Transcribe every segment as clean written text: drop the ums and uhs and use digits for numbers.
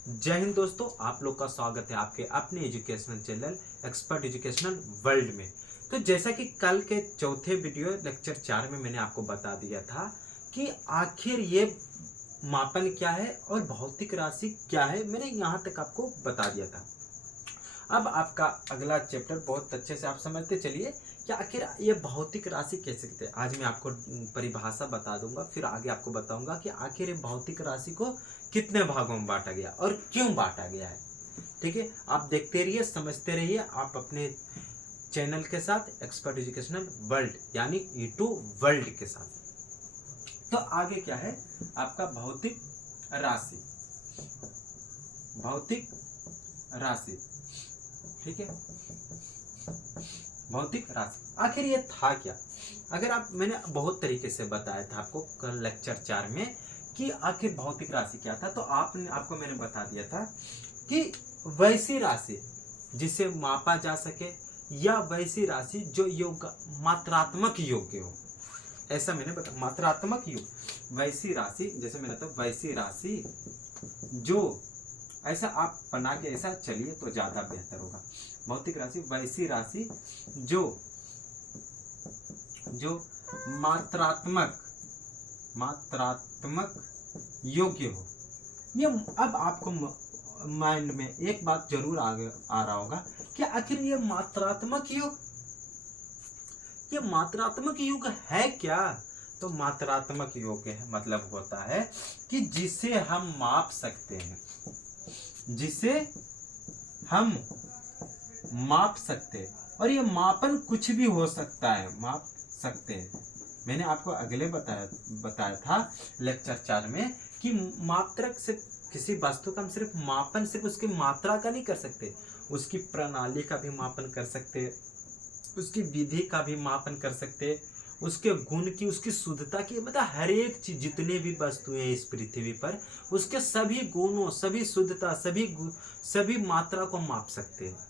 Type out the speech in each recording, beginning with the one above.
जय हिंद दोस्तों, आप लोग का स्वागत है आपके अपने educational channel expert educational world में। तो जैसा कि कल के चौथे वीडियो लेक्चर 4 में मैंने आपको बता दिया था कि आखिर ये मापन क्या है और भौतिक राशि क्या है, मैंने यहाँ तक आपको बता दिया था। अब आपका अगला चैप्टर बहुत अच्छे से आप समझते चलिए कि आखिर ये भौतिक राशि कैसे कहते हैं। आज मैं आपको परिभाषा बता दूंगा, फिर आगे आपको बताऊंगा कि आखिर ये भौतिक राशि को कितने भागों में बांटा गया और क्यों बांटा गया है। ठीक है, आप देखते रहिए, समझते रहिए, आप अपने चैनल के साथ एक्सपर्ट एजुकेशनल वर्ल्ड यानी यूट्यूब वर्ल्ड के साथ। तो आगे क्या है आपका भौतिक राशि। भौतिक राशि, ठीक है, भौतिक राशि आखिर ये था क्या। अगर आप, मैंने बहुत तरीके से बताया था आपको कल लेक्चर 4 में कि आखिर भौतिक राशि क्या था। तो आपको मैंने बता दिया था कि वैसी राशि जिसे मापा जा सके या वैसी राशि जो मात्रात्मक योग्य हो, ऐसा मैंने बताया। मात्रात्मक योग वैसी राशि, जैसे मैंने तो वैसी राशि जो, ऐसा आप बना के ऐसा चलिए तो ज्यादा बेहतर होगा। भौतिक राशि वैसी राशि जो मात्रात्मक योग्य हो। ये अब आपको माइंड में एक बात जरूर आगे आ रहा होगा कि आखिर ये मात्रात्मक योग है क्या। तो मात्रात्मक योग है मतलब होता है कि जिसे हम माप सकते हैं, जिसे हम माप सकते हैं। और ये मापन कुछ भी हो सकता है, माप सकते हैं। मैंने आपको अगले बताया था लेक्चर 4 में कि मात्रक से किसी वस्तु का हम सिर्फ मापन सिर्फ उसकी मात्रा का नहीं कर सकते, उसकी प्रणाली का भी मापन कर सकते, उसकी विधि का भी मापन कर सकते, उसके गुण की, उसकी शुद्धता की, मतलब हर एक चीज, जितने भी वस्तुएं हैं इस पृथ्वी पर, उसके सभी गुणों, सभी शुद्धता, सभी मात्रा को माप सकते हैं।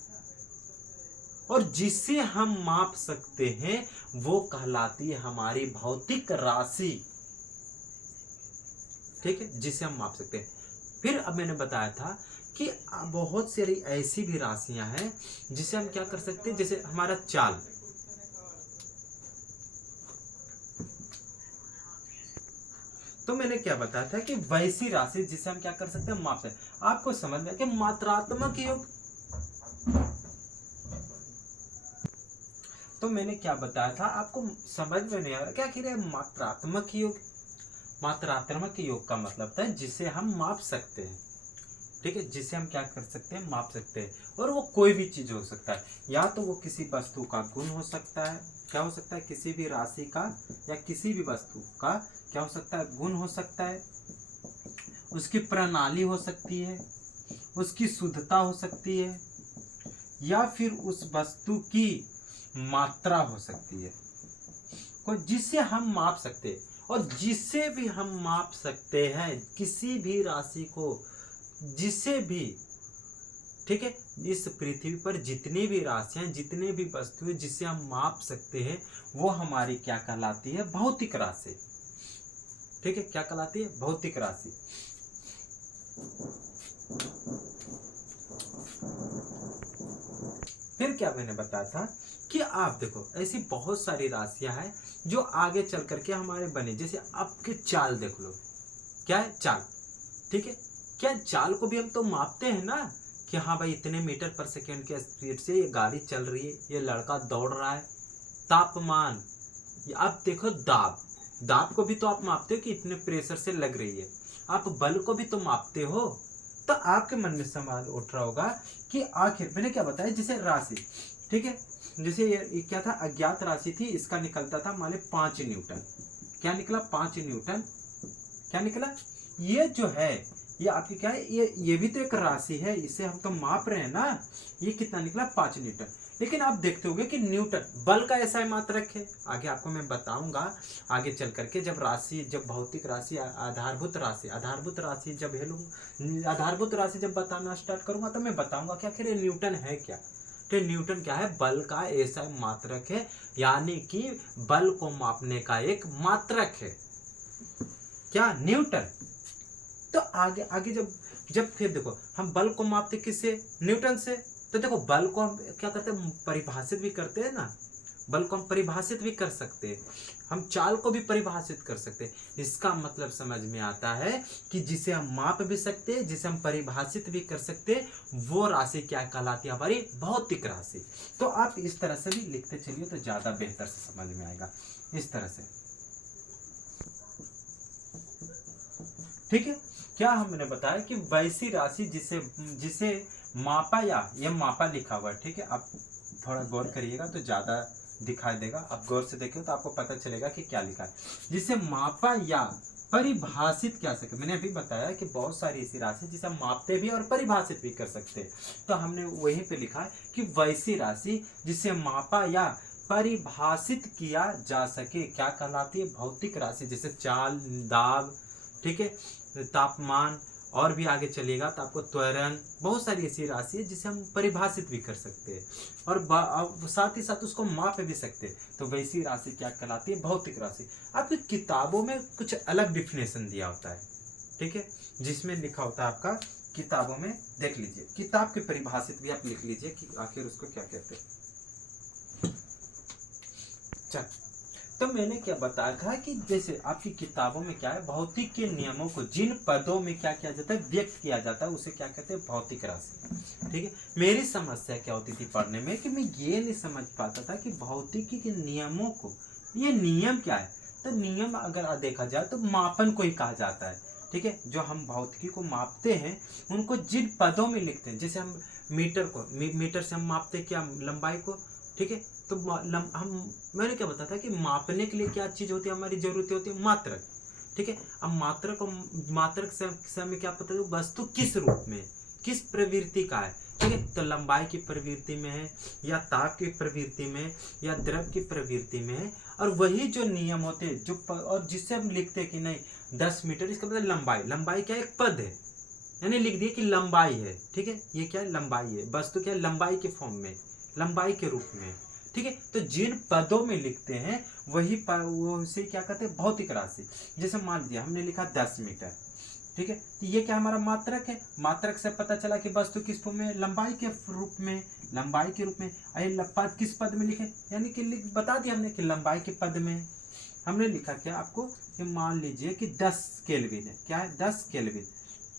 और जिसे हम माप सकते हैं वो कहलाती है हमारी भौतिक राशि। ठीक है, जिसे हम माप सकते हैं। फिर अब मैंने बताया था कि बहुत सारी ऐसी भी राशियां हैं जिसे हम क्या कर सकते हैं, जैसे हमारा चाल। तो मैंने क्या बताया था कि वैसी राशि जिसे हम क्या कर सकते हैं, माप सकते हैं। आपको समझ में कि मात्रात्मक योग, तो मैंने क्या बताया था आपको समझ में नहीं आ रहा क्या कि मात्रात्मक योग। मात्रात्मक योग का मतलब था जिसे हम माप सकते हैं। ठीक है, जिसे हम क्या कर सकते हैं, माप सकते हैं। और वो कोई भी चीज हो सकता है, या तो वो किसी वस्तु का गुण हो सकता है, क्या हो सकता है, किसी भी राशि का या किसी भी वस्तु का क्या हो सकता है, गुण हो सकता है, उसकी प्रणाली हो सकती है, उसकी शुद्धता हो सकती है, या फिर उस वस्तु की मात्रा हो सकती है, को जिससे हम माप सकते हैं। और जिसे भी हम माप सकते हैं, किसी भी राशि को, जिसे भी, ठीक है, इस पृथ्वी पर जितनी भी राशियां, जितने भी वस्तुएं जिसे हम माप सकते हैं, वो हमारी क्या कहलाती है, भौतिक राशि। ठीक है, क्या कहलाती है, भौतिक राशि। फिर क्या मैंने बताया था कि आप देखो ऐसी बहुत सारी राशियां हैं जो आगे चल करके हमारे बने। जैसे आपके चाल देख लो, क्या है, चाल। ठीक है, क्या चाल को भी हम तो मापते हैं ना कि हाँ भाई इतने मीटर पर सेकेंड के स्पीड से ये गाड़ी चल रही है, ये लड़का दौड़ रहा है। तापमान, आप देखो दाब को भी तो आप मापते हो कि इतने प्रेशर से लग रही है। आप बल को भी तो मापते हो। तो आपके मन में सवाल उठ रहा होगा कि आखिर मैंने क्या बताया, जैसे राशि, ठीक है, जैसे ये क्या था, अज्ञात राशि थी, इसका निकलता था मान 5 न्यूटन। क्या निकला, 5 न्यूटन। क्या निकला, ये जो है ये आपकी क्या है, ये भी तो एक राशि है, इसे हम तो माप रहे हैं ना। ये कितना निकला, 5 न्यूटन। लेकिन आप देखते होंगे कि न्यूटन बल का ऐसा मात्रक है। आगे आपको मैं बताऊंगा, आगे चल करके जब राशि, जब भौतिक राशि, आधारभूत राशि जब आधारभूत राशि जब बताना स्टार्ट करूंगा तो मैं बताऊंगा कि आखिर न्यूटन है क्या। तो न्यूटन क्या है, बल का ऐसा मात्रक है, यानी कि बल को मापने का एक मात्रक है, क्या, न्यूटन। तो आगे आगे जब जब फिर देखो हम बल को मापते किससे, न्यूटन से। तो देखो बल को हम क्या करते हैं, परिभाषित भी करते हैं ना, बल को हम परिभाषित भी कर सकते हैं, हम चाल को भी परिभाषित कर सकते हैं। इसका मतलब समझ में आता है कि जिसे हम माप भी सकते हैं, जिसे हम परिभाषित भी कर सकते हैं, वो राशि क्या कहलाती है, हमारी भौतिक राशि। तो आप इस तरह से भी लिखते चलिए तो ज्यादा बेहतर से समझ में आएगा, इस तरह से। ठीक है, क्या हमने बताया कि वैसी राशि जिसे जिसे मापा, या ये मापा लिखा हुआ है, ठीक है। आप थोड़ा गौर करिएगा तो ज्यादा दिखाई देगा, आप गौर से देखिए तो आपको पता चलेगा कि क्या लिखा है। जिसे मापा या परिभाषित क्या सके, मैंने अभी बताया कि बहुत सारी ऐसी राशि जिसे हम मापते भी और परिभाषित भी कर सकते हैं। तो हमने वहीं पे लिखा है कि वैसी राशि जिसे मापा या परिभाषित किया जा सके क्या कहलाती है, भौतिक राशि। जैसे चाल, दाब, ठीक है, तापमान, और भी आगे चलिएगा तो आपको त्वरण, बहुत सारी ऐसी राशि है जिसे हम परिभाषित भी कर सकते हैं और साथ ही साथ उसको माप भी सकते हैं। तो वैसी राशि क्या कहलाती है, भौतिक राशि। आपकी किताबों में कुछ अलग डिफिनेशन दिया होता है, ठीक है, जिसमें लिखा होता है आपका, किताबों में देख लीजिए, किताब के परिभाषित भी आप लिख लीजिए कि आखिर उसको क्या कहते हैं। चल, तो मैंने क्या बताया था कि जैसे आपकी किताबों में क्या है, भौतिक के नियमों को जिन पदों में क्या किया जाता है, व्यक्त किया जाता है, उसे क्या कहते हैं, भौतिक राशि। ठीक है, मेरी समस्या क्या होती थी पढ़ने में कि मैं ये नहीं समझ पाता था कि भौतिकी के नियमों को, ये नियम क्या है। तो नियम अगर देखा जाए तो मापन को ही कहा जाता है, ठीक है। जो हम भौतिकी को मापते हैं उनको जिन पदों में लिखते हैं, जैसे हम मीटर को, मीटर से हम मापते हैं क्या, लंबाई को, ठीक है। तो हम, मैंने क्या बताया था कि मापने के लिए क्या चीज होती है, हमारी जरूरत होती है मात्रक, ठीक है। अब मात्रक को, मात्रक से हमें क्या पता है, वस्तु किस रूप में, किस प्रवृत्ति का है, ठीक है। तो लंबाई की प्रवृत्ति में है, या ताप की प्रवृत्ति में, या द्रव की प्रवृत्ति में है। और वही जो नियम होते हैं जो और जिससे हम लिखते हैं कि नहीं 10 मीटर, इसका मतलब लंबाई, लंबाई क्या एक पद है, यानी लिख दिए कि लंबाई है, ठीक है। ये क्या है, लंबाई है, वस्तु क्या है, लंबाई के फॉर्म में, लंबाई के रूप में, ठीक है। तो जिन पदों में लिखते हैं वही वो से क्या कहते हैं, भौतिक राशि। जैसे मान लिया हमने लिखा 10 मीटर, ठीक है। तो ये क्या हमारा मात्रक है, मात्रक से पता चला कि वस्तु किस फॉर्म में, लंबाई के रूप में, लंबाई के रूप में। पद किस पद में लिखे, यानी कि बता दिया हमने कि लंबाई के पद में हमने लिखा क्या आपको, कि मान लीजिए कि 10 केल्विन है, क्या है, 10 केल्विन,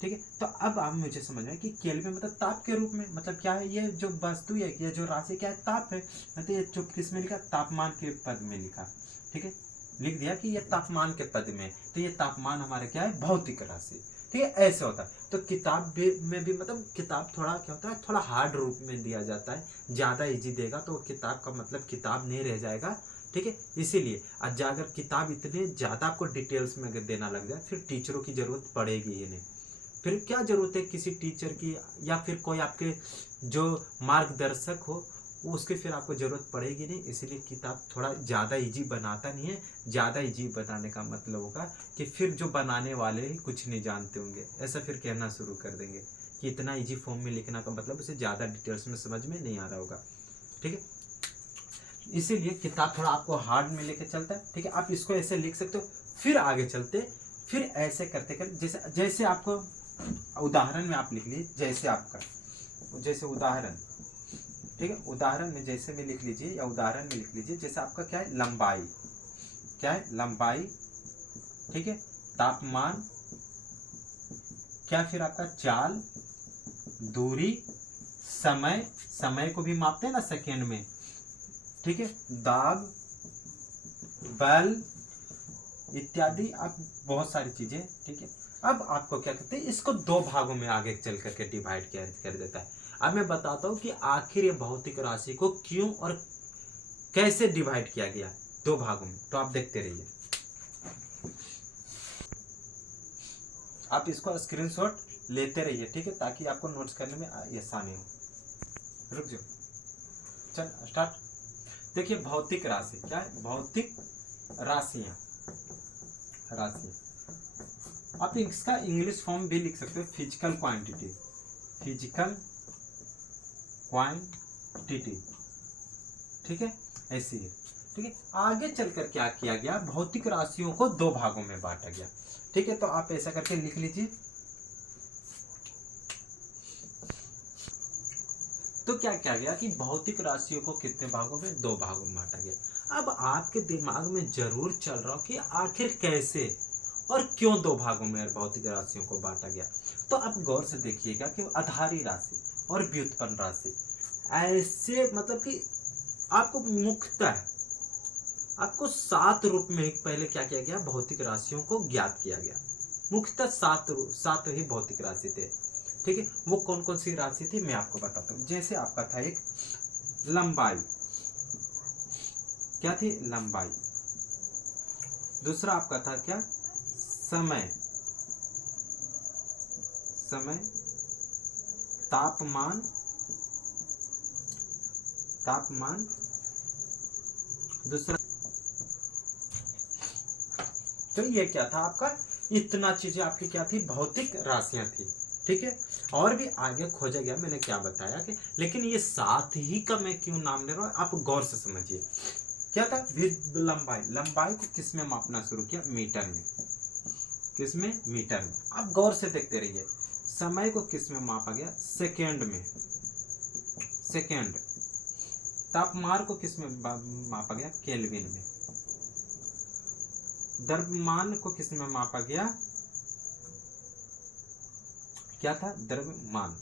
ठीक है। तो अब आप मुझे समझ में कि केल्विन मतलब ताप के रूप में, मतलब क्या है, ये जो वस्तु है, ये जो राशि क्या है, ताप है। मतलब ये जो किस में लिखा, तापमान के पद में लिखा, ठीक है, लिख दिया कि ये तापमान के पद में। तो ये तापमान हमारे क्या है, भौतिक राशि, ठीक है। ऐसे होता है। तो किताब में भी मतलब किताब थोड़ा क्या होता है, थोड़ा हार्ड रूप में दिया जाता है, ज्यादा इजी देगा तो किताब का मतलब किताब नहीं रह जाएगा, ठीक है। इसीलिए आज अगर किताब इतने ज्यादा आपको डिटेल्स में अगर देना लग जाए, फिर टीचरों की जरूरत पड़ेगी ही नहीं। फिर क्या जरूरत है किसी टीचर की, या फिर कोई आपके जो मार्गदर्शक हो, उसकी फिर आपको जरूरत पड़ेगी नहीं। इसीलिए किताब थोड़ा ज़्यादा इजी बनाता नहीं है। ज़्यादा इजी बनाने का मतलब होगा कि फिर जो बनाने वाले ही कुछ नहीं जानते होंगे, ऐसा फिर कहना शुरू कर देंगे कि इतना इजी फॉर्म में लिखना का मतलब उसे ज़्यादा डिटेल्स में समझ में नहीं आ रहा होगा, ठीक है। इसीलिए किताब थोड़ा आपको हार्ड में लेके चलता है, ठीक है। आप इसको ऐसे लिख सकते हो, फिर आगे चलते, फिर ऐसे करते करते, जैसे जैसे आपको उदाहरण में आप लिख लीजिए, जैसे आपका, जैसे उदाहरण, ठीक है, उदाहरण में जैसे में लिख लीजिए, या उदाहरण में लिख लीजिए, जैसे आपका क्या है, लंबाई, क्या है, लंबाई, ठीक है, तापमान, क्या फिर आपका चाल, दूरी, समय, समय को भी मापते हैं ना सेकेंड में, ठीक है, दाब, बल इत्यादि, आप बहुत सारी चीजें, ठीक है। अब आपको क्या कहते हैं, इसको दो भागों में आगे चल करके डिवाइड किया कर देता है। अब मैं बताता हूं कि आखिर ये भौतिक राशि को क्यों और कैसे डिवाइड किया गया दो भागों में, तो आप देखते रहिए। आप इसको स्क्रीनशॉट लेते रहिए, ठीक है, ताकि आपको नोट्स करने में आसानी हो। रुक जाओ, चल स्टार्ट। देखिए भौतिक राशि क्या है, भौतिक राशियां, राशि आप इसका इंग्लिश फॉर्म भी लिख सकते हो, फिजिकल क्वांटिटी, फिजिकल क्वांटिटी, ठीक है, ऐसी है, ठीक है। आगे चलकर क्या किया गया, भौतिक राशियों को दो भागों में बांटा गया, ठीक है। तो आप ऐसा करके लिख लीजिए, तो क्या किया गया कि भौतिक राशियों को कितने भागों में, 2 भागों में बांटा गया। अब आपके दिमाग में जरूर चल रहा हो कि आखिर कैसे और क्यों 2 भागों में भौतिक राशियों को बांटा गया। तो आप गौर से देखिएगा कि आधारी राशि और व्युत्पन्न राशि ऐसे मतलब कि आपको मुख्यतः आपको 7 रूप में पहले क्या किया गया, भौतिक राशियों को ज्ञात किया गया। मुख्यतः 7 ही भौतिक राशि थे। ठीक है, वो कौन कौन सी राशि थी मैं आपको बताता हूँ। जैसे आपका था एक लंबाई, क्या थी, लंबाई। दूसरा आपका था क्या, समय, समय, तापमान, तापमान। दूसरा तो ये क्या था आपका, इतना चीजें आपकी क्या थी, भौतिक राशियां थी। ठीक है, और भी आगे खोजा गया, मैंने क्या बताया कि, लेकिन ये 7 ही का मैं क्यों नाम ले रहा हूं, आप गौर से समझिए। क्या था, लंबाई, लंबाई को किस में मापना शुरू किया, मीटर में। किस में, मीटर में। आप गौर से देखते रहिए। समय को किस में मापा गया, सेकेंड में, सेकेंड। तापमान को किस में मापा गया, केल्विन में। द्रव्यमान को किस में मापा गया, क्या था, द्रव्यमान।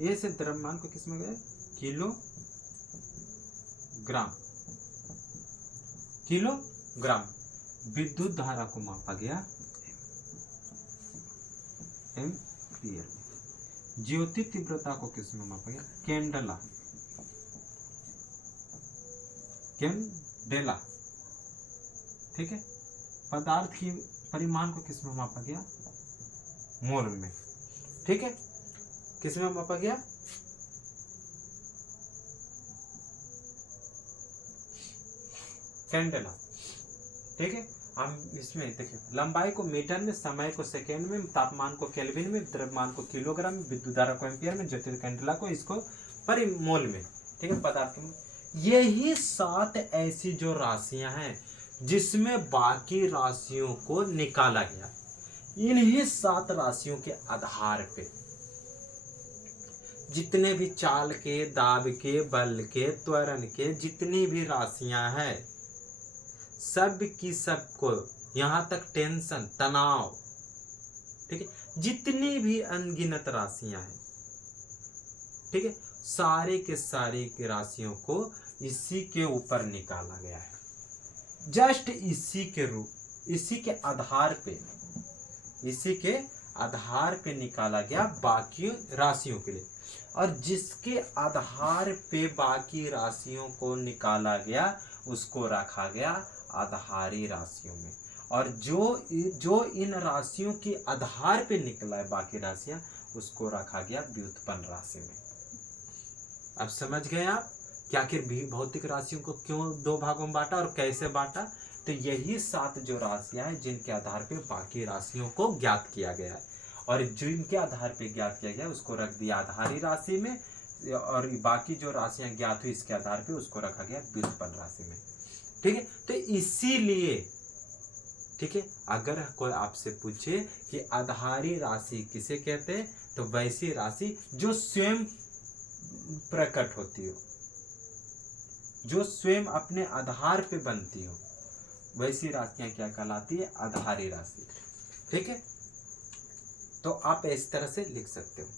ये से द्रव्यमान को किस में गए, किलोग्राम, किलोग्राम। विद्युत धारा को मापा गया एम्पीयर में। ज्योति तीव्रता को किस में मापा गया, कैंडला, कैंडेला। ठीक है, पदार्थ की परिमाण को किस में मापा गया, मोल में। ठीक है, किस में मापा गया, कैंडेला। ठीक है, हम इसमें देखिए, लंबाई को मीटर में, समय को सेकेंड में, तापमान को केल्विन में, द्रव्यमान को किलोग्राम में, विद्युत धारा को एम्पियर में, ज्योति कैंडेला को इसको परिमोल में। ठीक है, पदार्थ में। यही 7 ऐसी जो राशियां हैं जिसमें बाकी राशियों को निकाला गया। इन्हीं 7 राशियों के आधार पे जितने भी चाल के, दाब के, बल के, त्वरण के जितनी भी राशियां हैं, सब की सबको, यहां तक टेंशन, तनाव, ठीक है, जितनी भी अनगिनत राशियां हैं, ठीक है, सारे के सारे की राशियों को इसी के ऊपर निकाला गया है। जस्ट इसी के रूप, इसी के आधार पे, इसी के आधार पे निकाला गया बाकी राशियों के लिए। और जिसके आधार पे बाकी राशियों को निकाला गया उसको रखा गया आधारी राशियों में। और जो इन राशियों के आधार पे निकला है बाकी राशियां, उसको रखा गया व्युत्पन्न राशि में। अब समझ गए आप कि आखिर भी भौतिक राशियों को क्यों 2 भागों में बांटा और कैसे बांटा। तो यही 7 जो राशियां हैं जिनके आधार पे बाकी राशियों को ज्ञात किया गया है, और जो इनके आधार पे ज्ञात किया गया उसको रख दिया आधारी राशि में, और बाकी जो राशियां ज्ञात हुई इसके आधार पे उसको रखा गया व्युत्पन्न राशि में। ठीक है, तो इसीलिए, ठीक है, अगर कोई आपसे पूछे कि आधारी राशि किसे कहते हैं, तो वैसी राशि जो स्वयं प्रकट होती हो, जो स्वयं अपने आधार पे बनती हो, वैसी राशियां क्या कहलाती है, आधारी राशि। ठीक है, तो आप इस तरह से लिख सकते हो।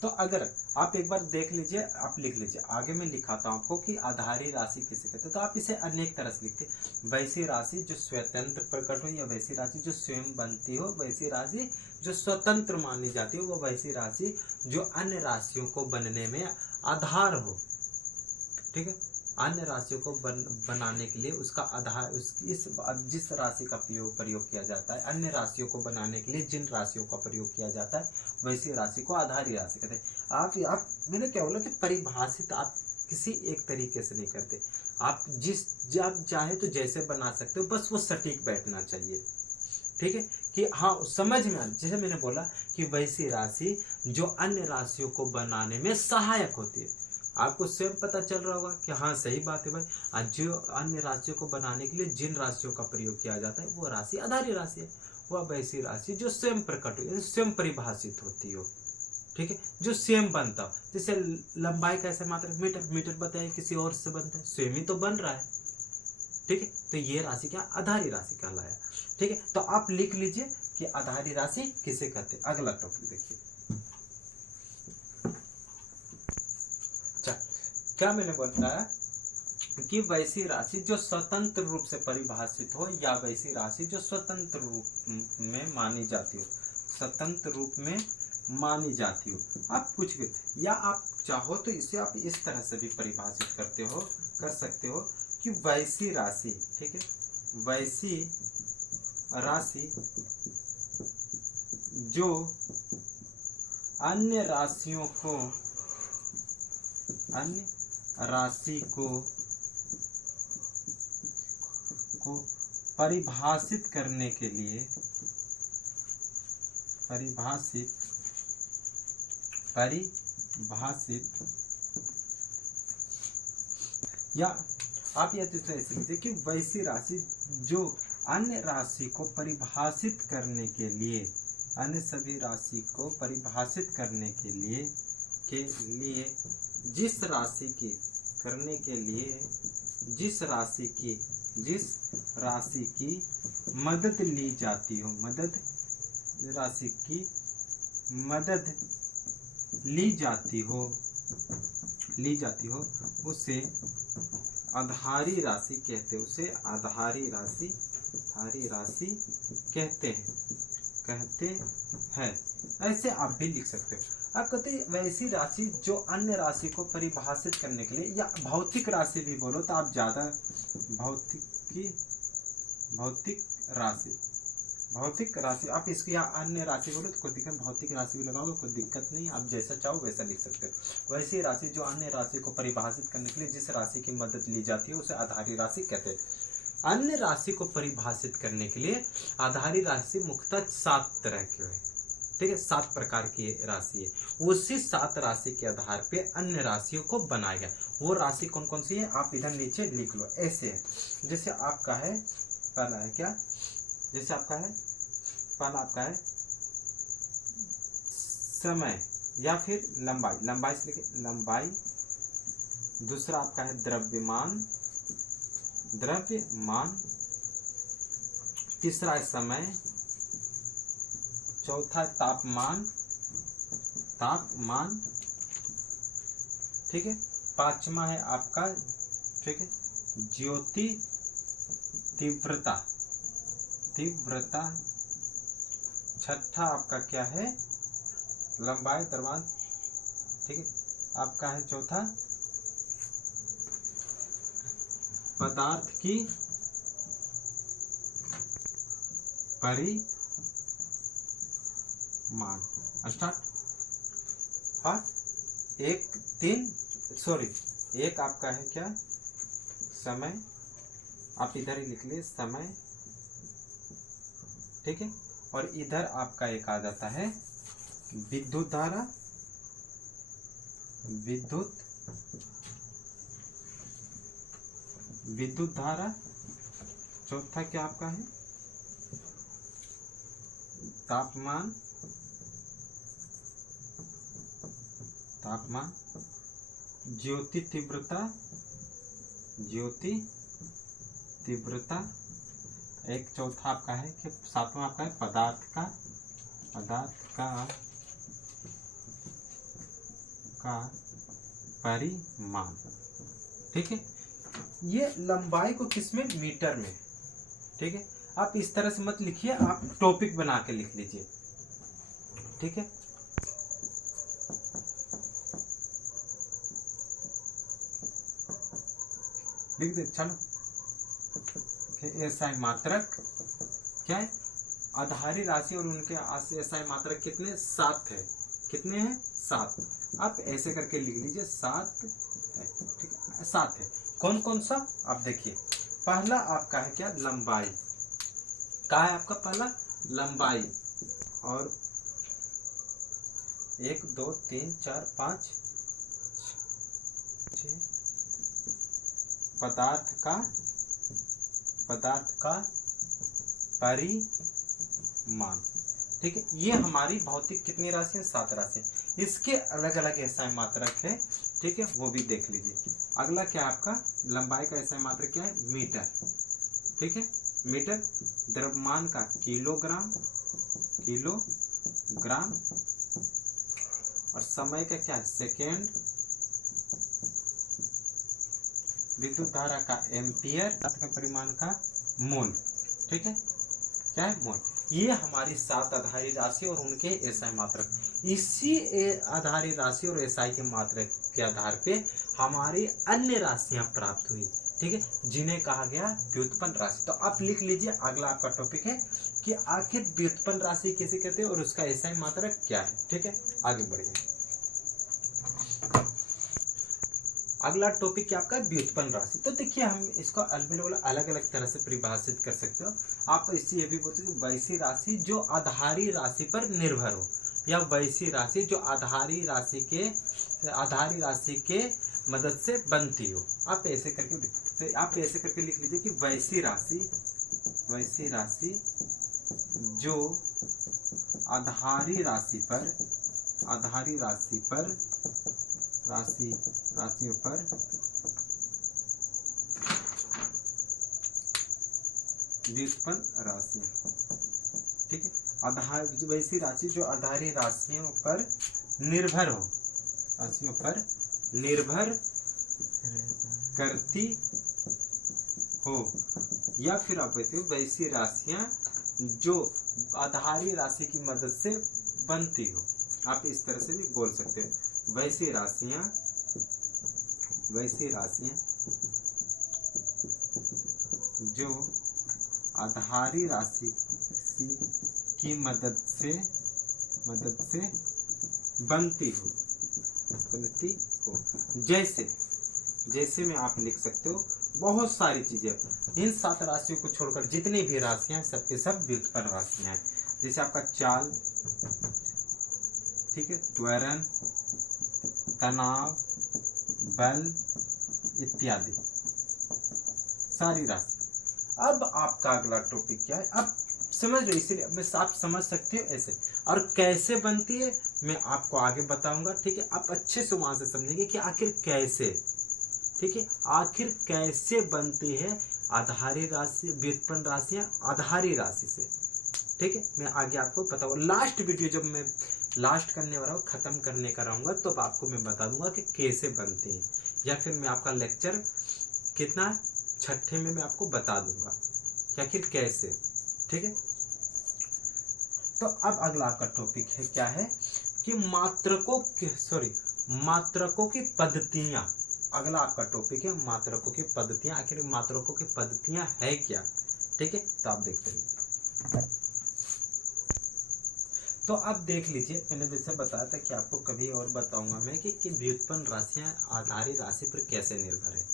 तो अगर आप एक बार देख लीजिए, आप लिख लीजिए, आगे मैं लिखाता हूं आपको कि आधारी राशि किसे कहते हैं। तो आप इसे अनेक तरह से लिखते, वैसी राशि जो स्वतंत्र प्रकट हो, या वैसी राशि जो स्वयं बनती हो, वैसी राशि जो स्वतंत्र मानी जाती हो, वो वैसी राशि जो अन्य राशियों को बनने में आधार हो। ठीक है, अन्य राशियों को बनाने के लिए उसका आधार, जिस राशि का प्रयोग किया जाता है, अन्य राशियों को बनाने के लिए जिन राशियों का प्रयोग किया जाता है, वैसी राशि को आधारी राशि कहते हैं। आप मैंने क्या बोला कि परिभाषित आप किसी एक तरीके से नहीं करते, आप जब चाहे तो जैसे बना सकते हो, बस वो सटीक बैठना चाहिए। ठीक है, कि हाँ समझ में आ, जैसे मैंने बोला कि वैसी राशि जो अन्य राशियों को बनाने में सहायक होती है। आपको स्वयं पता चल रहा होगा कि हाँ सही बात है भाई, आज जो अन्य राशियों को बनाने के लिए जिन राशियों का प्रयोग किया जाता है वो राशि आधारी राशि है, वह वैसी राशि जो स्वयं प्रकट हो, स्वयं परिभाषित होती हो, ठीक है, जो स्वयं बनता हो। जैसे लंबाई कैसे मात्रक, मीटर, मीटर बताइए किसी और से बनता है, स्वयं ही तो बन रहा है, ठीक है। तो ये राशि क्या, आधारी राशि कहलाया, ठीक है। तो आप लिख लीजिए कि आधारी राशि किसे कहते हैं। अगला टॉपिक देखिए, क्या मैंने बताया कि वैसी राशि जो स्वतंत्र रूप से परिभाषित हो, या वैसी राशि जो स्वतंत्र रूप में मानी जाती हो, स्वतंत्र रूप में मानी जाती हो। आप कुछ भी, या आप चाहो तो इसे आप इस तरह से भी परिभाषित कर सकते हो कि वैसी राशि, ठीक है, वैसी राशि जो अन्य राशियों को, अन्य राशि को परिभाषित करने के लिए, परिभाषित या आप यह तो ऐसे लीजिए कि वैसी राशि जो अन्य राशि को परिभाषित करने के लिए, अन्य सभी राशि को परिभाषित करने के लिए जिस राशि की करने के लिए जिस राशि की मदद ली जाती हो, राशि की मदद ली जाती हो उसे आधारी राशि कहते हैं, उसे आधारी राशि कहते हैं। ऐसे आप भी लिख सकते हो। आप कहते हैं वैसी राशि जो अन्य राशि को परिभाषित करने के लिए, या भौतिक राशि भी बोलो तो आप ज्यादा, भौतिक राशि आप इसको, या अन्य राशि बोलो तो कोई दिक्कत, भौतिक राशि भी लगाओगे कोई दिक्कत नहीं, आप जैसा चाहो वैसा लिख सकते हो। वैसी राशि जो अन्य राशि को परिभाषित करने के लिए जिस राशि की मदद ली जाती है उसे आधारी राशि कहते हैं। अन्य राशि को परिभाषित करने के लिए आधारी राशि मुख्यतः 7 तरह की है, ठीक है, 7 प्रकार की राशि है। उसी 7 राशि के आधार पे अन्य राशियों को बनाया गया। वो राशि कौन कौन सी है आप इधर नीचे लिख लो, ऐसे है। जैसे आपका है, पहला है क्या, जैसे आपका है, पहला आपका है समय या फिर लंबाई, लंबाई से लेके लंबाई। दूसरा आपका है द्रव्यमान, तीसरा है समय, चौथा है तापमान, ठीक है। पांचवा है आपका, ठीक है, ज्योति तीव्रता। छठा आपका क्या है, लंबाई, द्रव्यमान, ठीक है। आपका है चौथा पदार्थ की परिमाण। स्टार्ट। हाँ, एक आपका है क्या, समय, आप इधर ही लिख लिए समय, ठीक है। और इधर आपका एक आ जाता है विद्युत धारा, विद्युत धारा। चौथा क्या आपका है, तापमान, ज्योति तीव्रता। एक चौथा आपका है कि सातवां आपका है पदार्थ का परिमाण, ठीक है। ये लंबाई को किसमें, मीटर में, ठीक है। आप इस तरह से मत लिखिए, आप टॉपिक बना के लिख लीजिए, ठीक है। लिख दे, चलो। एसआई मात्रक क्या है, आधारी राशि और उनके एसआई मात्रक कितने, 7 है। कितने हैं, 7। आप ऐसे करके लिख लीजिए, 7 है, ठीक है, 7 है। कौन कौन सा, आप देखिए। पहला आपका है क्या, लंबाई। क्या है आपका पहला, लंबाई। और 1 2 3 4 5 6 पदार्थ का मान। ठीक है, ये हमारी भौतिक कितनी राशि है, 7 राशि है। इसके अलग अलग एसआई मात्रक है। ठीक है, वो भी देख लीजिए। अगला क्या है आपका, लंबाई का एसआई मात्रक क्या है, मीटर। ठीक है, मीटर। द्रव्यमान का किलोग्राम, किलोग्राम। और समय का क्या है, सेकेंड। विद्युत धारा का एम्पियर, का परिमाण का मोल। ठीक है, क्या है, मोल। ये हमारी 7 आधारी राशि और उनके एसआई मात्रक। इसी आधारी राशि और एसआई के मात्रक के आधार पे हमारी अन्य राशियां प्राप्त हुई। ठीक है, जिन्हें कहा गया व्युत्पन्न राशि। तो आप लिख लीजिए, अगला आपका टॉपिक है कि आखिर व्युत्पन्न राशि किसे कहते हैं और उसका एसआई मात्रक क्या है। ठीक है, आगे बढ़िए। अगला टॉपिक क्या आपका, व्युत्पन्न राशि। तो देखिए, हम इसको अलग अलग तरह से परिभाषित कर सकते हो। आप इससे ये भी बोल सकते हो, वैसी राशि जो आधारी राशि पर निर्भर हो, या वैसी राशि जो आधारी राशि के मदद से बनती हो। आप ऐसे करके लिख लीजिए कि वैसी राशि जो राशियों पर व्युत्पन्न राशियां। ठीक है, वैसी राशि जो आधारी राशियों पर निर्भर करती हो, या फिर आप कहते हो वैसी राशियां जो आधारी राशि की मदद से बनती हो। आप इस तरह से भी बोल सकते हो, वैसी राशियां जो आधारी राशि की मदद से बनती हो। जैसे में आप लिख सकते हो बहुत सारी चीजें। इन 7 राशियों को छोड़कर जितनी भी राशियां हैं, सबके सब व्युत्पन्न राशियां हैं। जैसे आपका चाल, ठीक है, त्वरण, तनाव, बल इत्यादि सारी राशि। अब आपका अगला टॉपिक क्या है, अब समझ लो, इसीलिए मैं आप समझ सकते हो ऐसे। और कैसे बनती है मैं आपको आगे बताऊंगा। ठीक है, आप अच्छे से वहां से समझेंगे कि आखिर कैसे। ठीक है, आखिर कैसे बनती है आधारी राशि, व्युत्पन्न राशियां आधारी राशि से। ठीक है, मैं आगे आपको बताऊंगा। लास्ट वीडियो जब मैं लास्ट करने वाला हूँ, खत्म करने का रहूंगा, तो आपको मैं बता दूंगा कि कैसे बनती है, या फिर मैं आपका लेक्चर कितना 6ठे में मैं आपको बता दूंगा कि आखिर कैसे। ठीक है, तो अब अगला आपका टॉपिक है क्या है कि मात्रकों की पद्धतियां। अगला आपका टॉपिक है मात्रकों की पद्धतियां। आखिर मात्रकों की पद्धतियां है क्या। ठीक है, तो आप देखते रहिए। तो आप देख लीजिए, मैंने जैसे बताया था कि आपको कभी और बताऊंगा मैं कि व्युत्पन्न राशियां आधारी राशि पर कैसे निर्भर है।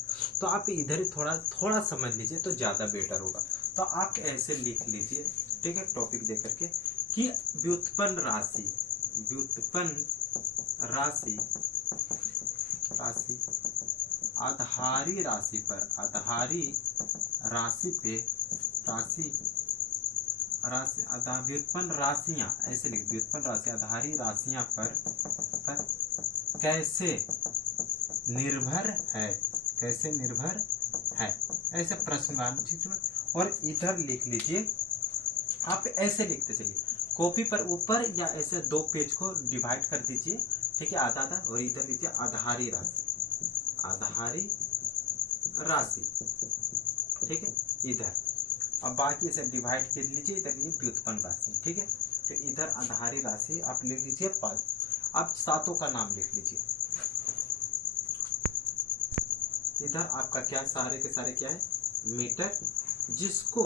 तो आप इधर ही थोड़ा समझ लीजिए तो ज्यादा बेटर होगा। तो आप ऐसे लिख लीजिए, ठीक है, टॉपिक दे करके कि व्युत्पन्न राशि आधारी व्युत्पन्न राशियां, ऐसे लिख, व्युत्पन्न राशि आधारी राशियां पर कैसे निर्भर है, ऐसे प्रश्नवाची। और इधर लिख लीजिए, आप ऐसे लिखते चलिए कॉपी पर ऊपर, या ऐसे 2 पेज को डिवाइड कर दीजिए। ठीक है, आधा, और इधर लीजिए आधारी राशि। ठीक है, इधर। अब बाकी ऐसे डिवाइड कर लीजिए, इधर लीजिए व्युत्पन्न राशि। ठीक है, तो इधर आधारी राशि आप लिख लीजिए 5। अब 7 का नाम लिख लीजिए। इधर आपका क्या, सारे के सारे क्या है, मीटर। जिसको,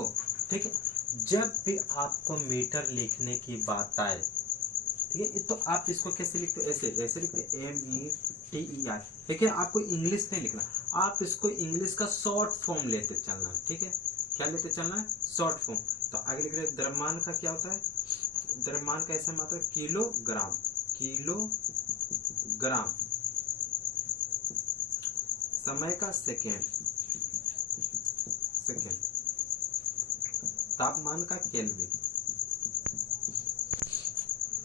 ठीक है, जब भी आपको मीटर लिखने की बात आए, ठीक है, तो आप इसको कैसे लिखते हो, ऐसे लिखते METER। लेकिन आपको इंग्लिश नहीं लिखना, आप इसको इंग्लिश का शॉर्ट फॉर्म लेते चलना। ठीक है, क्या लेते चलना है, शॉर्ट फॉर्म। तो आगे लिख रहे, द्रव्यमान का क्या होता है, द्रव्यमान का ऐसा मात्रा किलोग्राम। समय का सेकेंड। तापमान का केल्विन।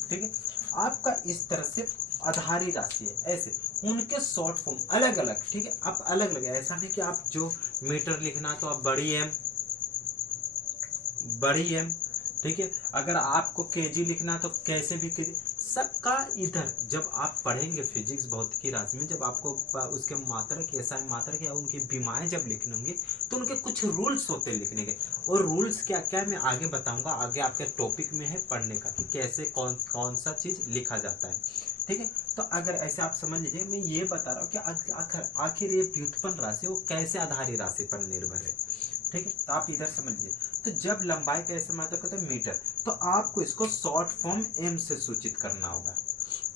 ठीक है। आपका इस तरह से आधारी राशि है, ऐसे उनके शॉर्ट फॉर्म अलग अलग, ठीक है। आप अलग अलग, ऐसा नहीं कि आप जो मीटर लिखना तो आप बड़ी एम, ठीक है। अगर आपको केजी लिखना तो कैसे भी केजी, सबका इधर जब आप पढ़ेंगे फिजिक्स भौतिकी राशि में, जब आपको उसके मात्रक एसआई मात्रक या उनकी विमाएं जब लिखने होंगे तो उनके कुछ रूल्स होते हैं लिखने के, और रूल्स क्या क्या मैं आगे बताऊंगा, आगे आपके टॉपिक में है पढ़ने का कि कैसे कौन कौन सा चीज लिखा जाता है, ठीक है। तो अगर ऐसे आप समझ लीजिए, मैं ये बता रहा हूँ कि आखिर ये व्युत्पन्न राशि वो कैसे आधारी राशि पर निर्भर है, ठीक है। तो आप इधर समझ लीजिए, तो जब लंबाई का ऐसे मात्रक होता है मीटर, तो आपको इसको शॉर्ट फॉर्म एम से सूचित करना होगा।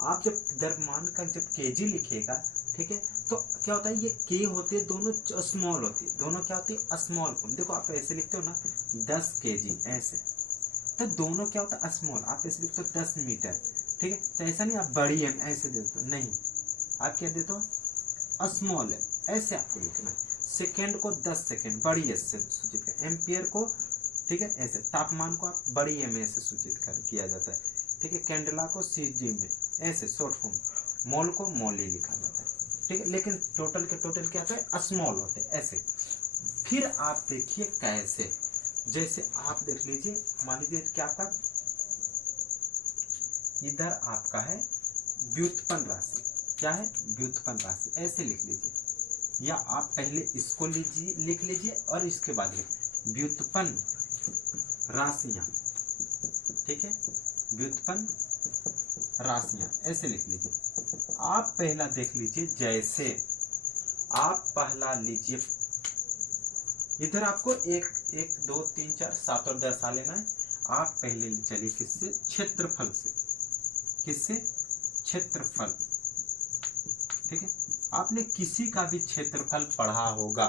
आप जब द्रव्यमान का जब केजी लिखेगा, ठीक है, तो क्या होता है, ये के होते हैं दोनों स्मॉल होती है, दोनों क्या होती है स्मॉल फॉर्म। देखो आप ऐसे लिखते हो ना 10 केजी ऐसे, तो दोनों क्या होता है स्मॉल, आप ऐसे लिखते हो 10 मीटर, ठीक है। तो ऐसा नहीं आप बड़ी एम ऐसे देते हो, नहीं, आप क्या देते हो स्मॉल एम, ऐसे आपको लिखना है। सेकेंड को 10 सेकेंड बड़ी एस से सूचित कर, एम्पियर को, ठीक है, ऐसे तापमान को आप बड़ी एम ए से सूचित कर किया जाता है, ठीक है। कैंडला को सीजी में ऐसे शॉर्ट फॉर्म, मोल को मोल ही लिखा जाता है, ठीक है। लेकिन टोटल के टोटल क्या होता है स्मॉल होते हैं ऐसे। फिर आप देखिए कैसे, जैसे आप देख लीजिए, मान लीजिए क्या आपका इधर आपका है व्युत्पन्न राशि, क्या है व्युत्पन्न राशि, ऐसे लिख लीजिए, या आप पहले इसको लीजिए लिख लीजिए और इसके बाद व्युत्पन्न राशियां, ठीक है, व्युत्पन्न राशियां ऐसे लिख लीजिए। आप पहला देख लीजिए, जैसे आप पहला लीजिए, इधर आपको 1 2 3 4 7 और 10 आ लेना है। आप पहले चलिए किससे, क्षेत्रफल से, किससे, क्षेत्रफल, ठीक है। आपने किसी का भी क्षेत्रफल पढ़ा होगा,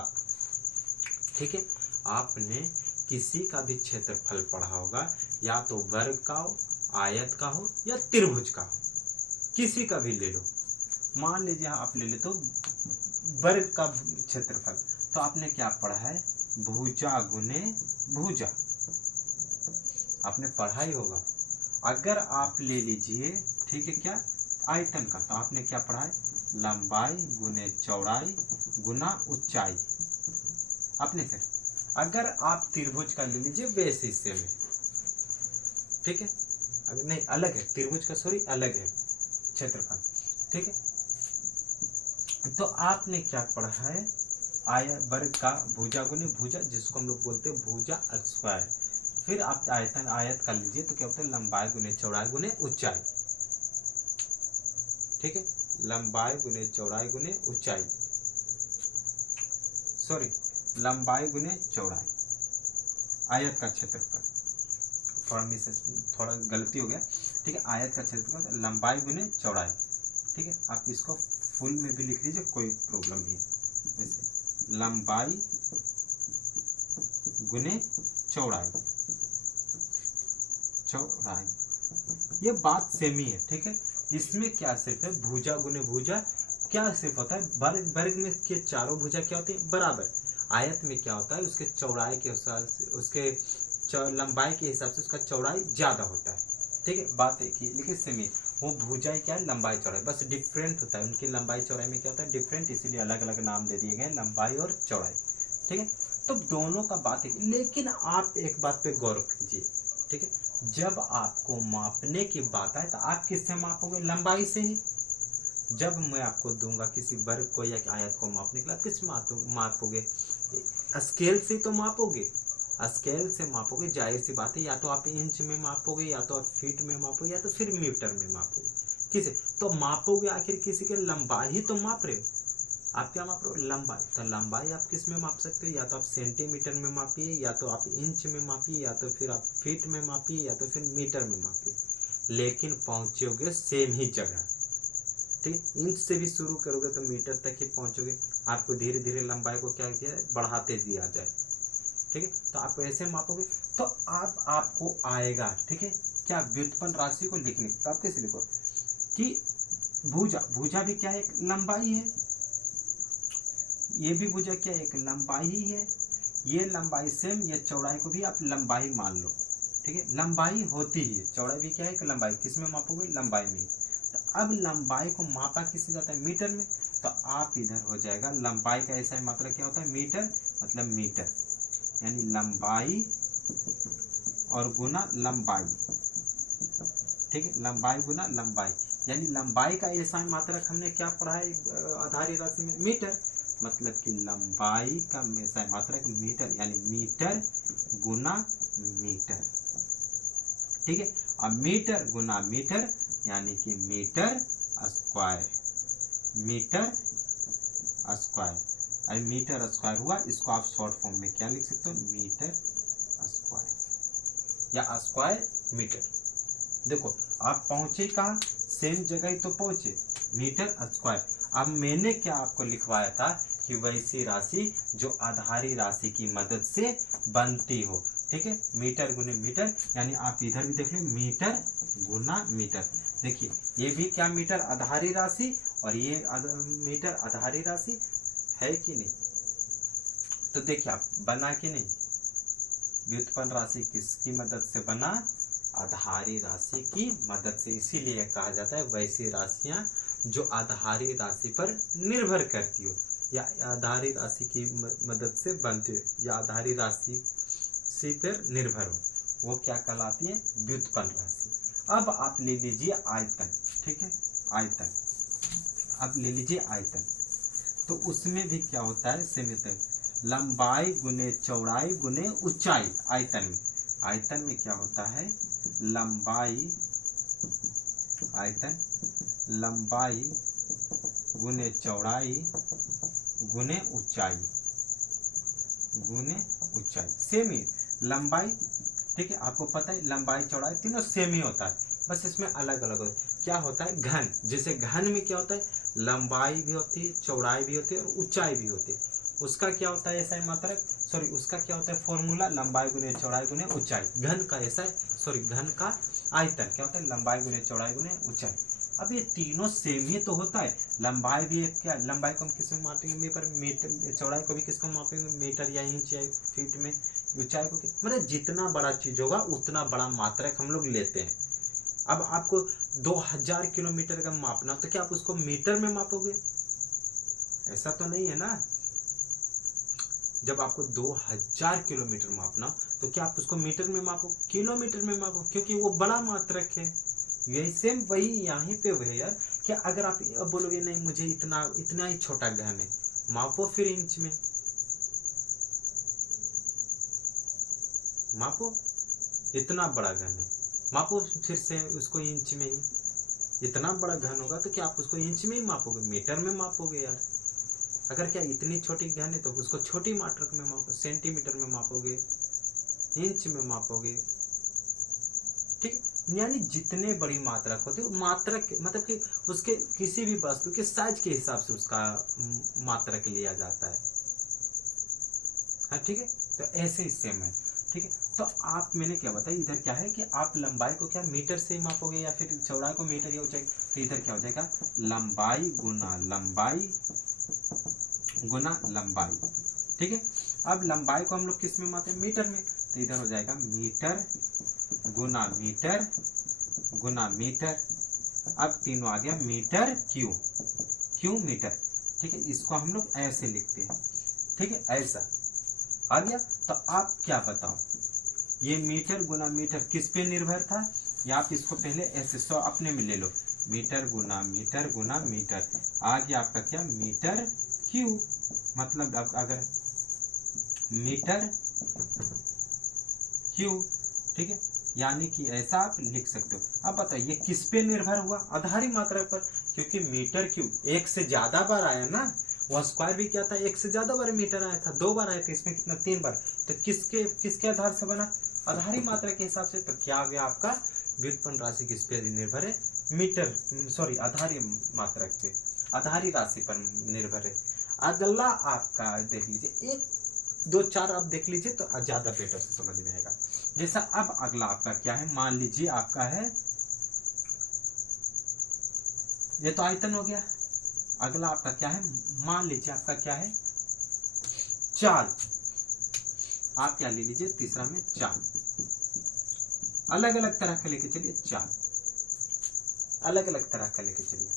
ठीक है, आपने किसी का भी क्षेत्रफल पढ़ा होगा, या तो वर्ग का हो, आयत का हो, या त्रिभुज का हो, किसी का भी ले लो। मान लीजिए आप ले ले तो वर्ग का क्षेत्रफल, तो आपने क्या पढ़ा है, भुजा गुने भुजा, आपने पढ़ा ही होगा। अगर आप ले लीजिए, ठीक है, क्या आयतन का, तो आपने क्या पढ़ा है, लंबाई गुने चौड़ाई गुना ऊंचाई, अपने से। अगर आप त्रिभुज का ले लीजिए बेस हिस्से में, ठीक है, अगर नहीं अलग है त्रिभुज का, सॉरी अलग है क्षेत्रफल, ठीक है। तो आपने क्या पढ़ा है, वर्ग का भुजा गुने भुजा, जिसको हम लोग बोलते हैं भुजा स्क्वायर। फिर आप आयतन आयत का लीजिए, तो क्या बोलते हैं लंबाई गुने चौड़ाई गुने ऊंचाई, ठीक है, लंबाई गुने चौड़ाई गुने ऊंचाई, सॉरी लंबाई गुने चौड़ाई, आयत का क्षेत्रफल, थोड़ा गलती हो गया, ठीक है। आयत का क्षेत्रफल लंबाई गुने चौड़ाई, ठीक है। आप इसको फुल में भी लिख लीजिए, कोई प्रॉब्लम नहीं है, जैसे लंबाई गुने चौड़ाई, चौड़ाई, ये बात सेम ही है, ठीक है। इसमें क्या सिर्फ है भुजा गुने भुजा, क्या सिर्फ होता है वर्ग, वर्ग में के चारों भुजा क्या होती है बराबर, आयत में क्या होता है उसके चौड़ाई के हिसाब से, उसके लंबाई के हिसाब से उसका चौड़ाई ज्यादा होता है, ठीक है। बात एक ही, लेकिन सेम ही, वो भुजा क्या है लंबाई चौड़ाई, बस डिफरेंट होता है उनकी लंबाई चौड़ाई में क्या होता है डिफरेंट, इसीलिए अलग अलग नाम दे दिए गए लंबाई और चौड़ाई, ठीक है। तो दोनों का बात है, लेकिन आप एक बात पे गौर कीजिए, ठीक है, जब आपको मापने की बात आए तो आप किससे मापोगे, लंबाई से ही। जब मैं आपको दूंगा किसी वर्ग को या आयत को मापने के लिए, आप किस मापोगे, स्केल से तो मापोगे, स्केल से मापोगे, जाहिर सी बात है, या तो आप इंच में मापोगे, या तो आप फीट में मापोगे, या तो फिर मीटर में मापोगे, किसे तो मापोगे, आखिर किसी के लंबाई ही तो माप रहे हो, आप क्या माप रहे हो लंबाई, तो लंबाई आप किस में माप सकते हो, या तो आप सेंटीमीटर में मापिए, या तो आप इंच में मापिए, या तो फिर आप फीट में मापिए, या तो फिर मीटर में मापिए, लेकिन पहुंचोगे सेम ही जगह, ठीक है। इंच से भी शुरू करोगे तो मीटर तक ही पहुंचोगे, आपको धीरे धीरे लंबाई को क्या किया बढ़ाते दिया जाए, ठीक है। तो आप ऐसे मापोगे तो आपको आएगा, ठीक है, क्या व्युत्पन्न राशि को लिखने, तो आप कैसे लिखो कि भुजा, भुजा भी क्या है एक लंबाई है, ये भी भुजा क्या है एक लंबाई ही है, ये लंबाई सेम, ये चौड़ाई को भी आप लंबाई मान लो, ठीक है, लंबाई होती ही है, चौड़ाई भी क्या है कि लंबाई, किस में मापोगे, लंबाई में। तो अब लंबाई को मापा किससे जाता है, मीटर में। तो आप इधर हो जाएगा लंबाई का ऐसा मात्रा क्या होता है, मीटर, मतलब मीटर, यानी लंबाई और गुना लंबाई, ठीक है, लंबाई गुना लंबाई, यानी लंबाई का ऐसा मात्रक हमने क्या पढ़ा है आधारी राशि में, मीटर, मतलब कि लंबाई का ऐसा मात्रक मीटर, यानी मीटर गुना मीटर, ठीक है। अब मीटर गुना मीटर यानी कि मीटर स्क्वायर, मीटर स्क्वायर, अरे मीटर स्क्वायर हुआ, इसको आप शॉर्ट फॉर्म में क्या लिख सकते हो, मीटर स्क्वायर या स्क्वायर मीटर। देखो आप पहुंचे कहाँ, सेम जगह ही तो पहुंचे, मीटर स्क्वायर। अब मैंने क्या आपको लिखवाया था कि वैसी राशि जो आधारी राशि की मदद से बनती हो, ठीक है, मीटर गुने मीटर, यानी आप इधर भी देख लो मीटर गुना मीटर। देखिए ये भी क्या मीटर आधारी राशि और ये मीटर आधारी राशि है कि नहीं। तो देखिए आप बना कि नहीं, व्युत्पन्न राशि किसकी मदद से बना, आधारी राशि की मदद से। इसीलिए कहा जाता है वैसी राशियां जो आधारी राशि पर निर्भर करती हो या आधारी राशि की मदद से बनती हो या आधारी राशि पर निर्भर हो, वो क्या कहलाती है, व्युत्पन्न राशि। अब आप ले लीजिए आयतन, ठीक है, आयतन, अब ले लीजिए आयतन। तो उसमें भी क्या होता है, सीमित है, लंबाई गुने चौड़ाई गुने ऊंचाई। आयतन में, आयतन में क्या होता है, लंबाई, आयतन लंबाई गुने चौड़ाई गुने ऊंचाई, गुने ऊंचाई, सेम ही लंबाई, ठीक है, आपको पता है लंबाई चौड़ाई तीनों सेम ही होता है, बस इसमें अलग अलग होता है। क्या होता है, घन, जैसे घन में क्या होता है, लंबाई भी होती है, चौड़ाई भी होती है और ऊंचाई भी होती है। उसका क्या होता है ऐसा मात्रक, सॉरी उसका क्या होता है फॉर्मूला, लंबाई गुने चौड़ाई गुने ऊंचाई। घन का ऐसा, सॉरी घन का आयतन क्या होता है, लंबाई गुने चौड़ाई गुने ऊंचाई। अब ये तीनों सेम ही तो होता है, लंबाई भी एक क्या, लंबाई को हम किस में मापेंगे, मीटर, चौड़ाई को भी किसको मापेंगे, मीटर या इंच या फीट में, ऊंचाई को मतलब जितना बड़ा चीज होगा उतना बड़ा मात्रक हम लोग लेते हैं। अब आपको 2000 किलोमीटर का मापना, तो क्या आप उसको मीटर में मापोगे, ऐसा तो नहीं है ना। जब आपको 2000 किलोमीटर मापना तो क्या आप उसको मीटर में मापो, किलोमीटर में मापो, क्योंकि वो बड़ा मात्रक है। यही सेम वही यहाँ पे वही यार, क्या अगर आप बोलोगे नहीं मुझे इतना इतना ही छोटा घन है, मापो फिर इंच में मापो, इतना बड़ा घन है मापो फिर से उसको इंच में ही, इतना बड़ा घन होगा तो क्या आप उसको इंच में ही मापोगे, मीटर में मापोगे यार। अगर क्या इतनी छोटी घन है तो उसको छोटी मात्रक में मापोगे, सेंटीमीटर में मापोगे, इंच में मापोगे, ठीक। यानी जितने बड़ी मात्रक होती है मात्रक मतलब कि उसके किसी भी वस्तु के साइज के हिसाब से उसका मात्रक लिया जाता है, हाँ ठीक है। तो ऐसे ही सेम है, ठीक है। तो आप मैंने क्या बताया, इधर क्या है कि आप लंबाई को क्या मीटर से मापोगे या फिर चौड़ाई को मीटर या ऊंचाई, तो इधर क्या हो जाएगा लंबाई गुना लंबाई गुना लंबाई, ठीक है। अब लंबाई को हम लोग किस में मापते हैं, मीटर में, तो इधर हो जाएगा मीटर गुना मीटर गुना मीटर। अब तीनों आ गया मीटर क्यू, क्यू मीटर, ठीक है। इसको हम लोग ऐसे लिखते हैं, ठीक है, ऐसा आ गया। तो आप क्या बताओ, ये मीटर गुना मीटर किस पे निर्भर था, या आप इसको पहले ऐसे 100 अपने में ले लो, मीटर गुना मीटर आ गया आपका क्या, मीटर क्यू। मतलब अब अगर मीटर क्यू, ठीक है, यानी कि ऐसा आप लिख सकते हो। अब बताइए ये किस पे निर्भर हुआ, आधारी मात्रा पर, क्योंकि मीटर क्यू एक से ज्यादा बार आया ना, वह स्क्वायर भी क्या था, एक से ज्यादा बार मीटर आया था, 2 बार आया था, इसमें कितना 3 बार। तो किसके आधार से बना, आधारी मात्रा के हिसाब से। तो क्या आ गया आपका व्युत्पन्न राशि किस पे निर्भर है, मीटर, सॉरी आधारी मात्रक पे, आधारी राशि पर निर्भर है। अगला आपका देख लीजिए, 1 2 4 आप देख लीजिए तो ज्यादा बेटर से समझ में आएगा। जैसा अब अगला आपका क्या है, मान लीजिए आपका है, ये तो आयतन हो गया। अगला आपका क्या है, मान लीजिए आपका क्या है, चाल। आप क्या ले लीजिए, तीसरा में चाल। अलग अलग तरह का लेके चलिए चाल, अलग अलग तरह का लेके चलिए।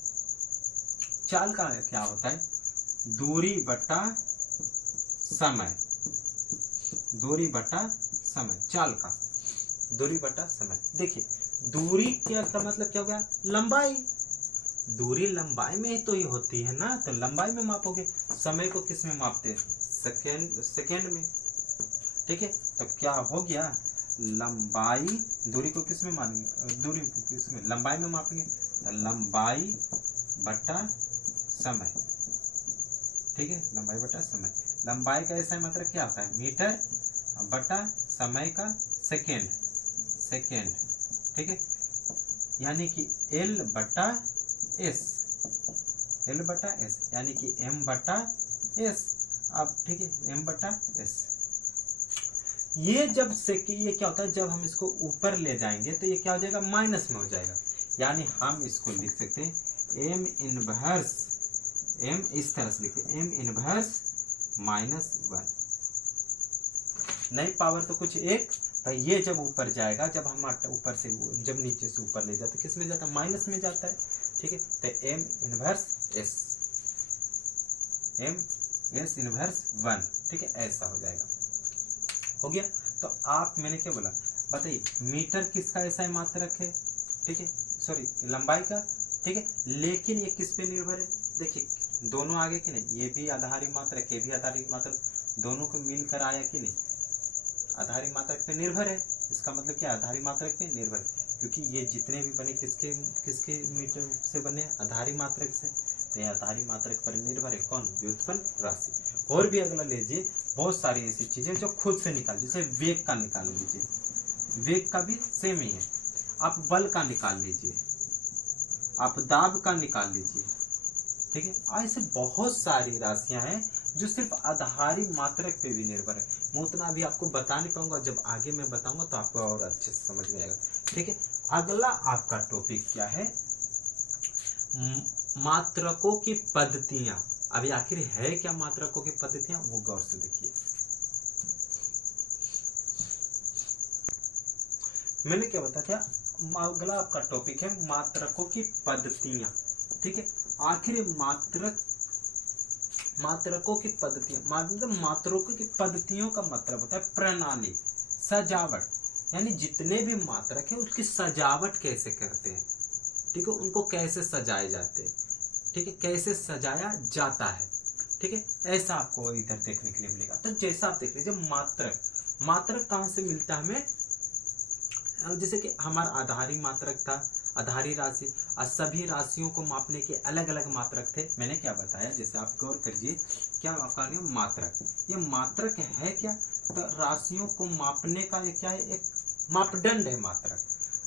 चाल का क्या होता है, दूरी बटा समय, दूरी बटा समय, चाल का दूरी बटा समय। देखिए दूरी क्या का मतलब क्या हो गया, लंबाई, दूरी लंबाई में ही तो ये होती है ना, तो लंबाई में मापोगे। समय को किस में मापते हैं, सेकेंड, सेकेंड में, ठीक है। तो क्या हो गया, लंबाई, दूरी को किस में मानेंगे, दूरी को किस में, लंबाई में मापेंगे, तो लंबाई बटा समय, ठीक है, लंबाई बटा समय। लंबाई का ऐसा मतलब क्या होता है, मीटर बटा समय का सेकेंड, सेकेंड, ठीक है, यानी कि L बटा S, L बटा S, यानी कि M बटा S। अब ठीक है, M बटा S। ये जब से कि ये क्या होता है, जब हम इसको ऊपर ले जाएंगे तो ये क्या हो जाएगा, माइनस में हो जाएगा। यानी हम इसको लिख सकते हैं M इनवर्स, M इस तरह से लिखते हैं, M इनवर्स -1। नई पावर तो कुछ एक, तो ये जब ऊपर जाएगा, जब हम ऊपर से, जब नीचे से ऊपर ले जाते किस में जाता है, माइनस में जाता है, ठीक है। तो M inverse S, M S inverse 1, ठीक है, ऐसा हो जाएगा, हो गया। तो आप, मैंने क्या बोला बताइए, मीटर किसका ऐसा ही मात्रक है, ठीक है, सॉरी लंबाई का, ठीक है, लेकिन ये किस पे निर्भर है, देखिए दोनों आगे कि नहीं, ये भी आधारी मात्रक, ये भी आधारी मात्रक, दोनों को मिलकर आया कि नहीं, आधारी मात्रक पे निर्भर है। इसका मतलब क्या, आधारी मात्रक पे निर्भर है, क्योंकि ये जितने भी बने किसके किसके मीटर से बने, आधारी मात्रक से, तो ये आधारी मात्रक पर निर्भर है, कौन, व्युत्पन्न राशि। और भी अगला लीजिए, बहुत सारी ऐसी चीजें जो खुद से निकाल, जैसे वेग का निकाल लीजिए, वेग का भी सेम ही है। आप बल का निकाल लीजिए, आप दाब का निकाल लीजिए, ठीक है। ऐसे बहुत सारी राशियां हैं जो सिर्फ आधारी मात्रक पे भी निर्भर है। मैं उतना अभी आपको बता नहीं पाऊंगा, जब आगे मैं बताऊंगा तो आपको और अच्छे से समझ में आएगा, ठीक है। अगला आपका टॉपिक क्या है, मात्रकों की पद्धतियां। अभी आखिर है क्या मात्रकों की पद्धतियां, वो गौर से देखिए। मैंने क्या बताया था, अगला आपका टॉपिक है मात्रकों की पद्धतियां, ठीक है। आखिर मात्रक, मात्रकों की पद्धतियां, मतलब मात्रकों की पद्धतियों का मतलब होता है प्रणाली, सजावट, यानी जितने भी मात्रक है उसकी सजावट कैसे करते हैं, ठीक है, उनको कैसे सजाए जाते हैं, ठीक है, कैसे सजाया जाता है, ठीक है, ऐसा आपको इधर देखने के लिए मिलेगा। तो जैसा आप देख लीजिए, मात्रक, मात्रक कहाँ से मिलता है हमें, जैसे कि हमारा आधारी मात्रक था, आधारी राशि, और सभी राशियों को मापने के अलग अलग मात्रक थे। मैंने क्या बताया, जैसे आप गौर करिए, क्या आपका मात्रक, ये मात्रक है क्या, तो राशियों को मापने का ये क्या है, एक मापदंड है मात्रक,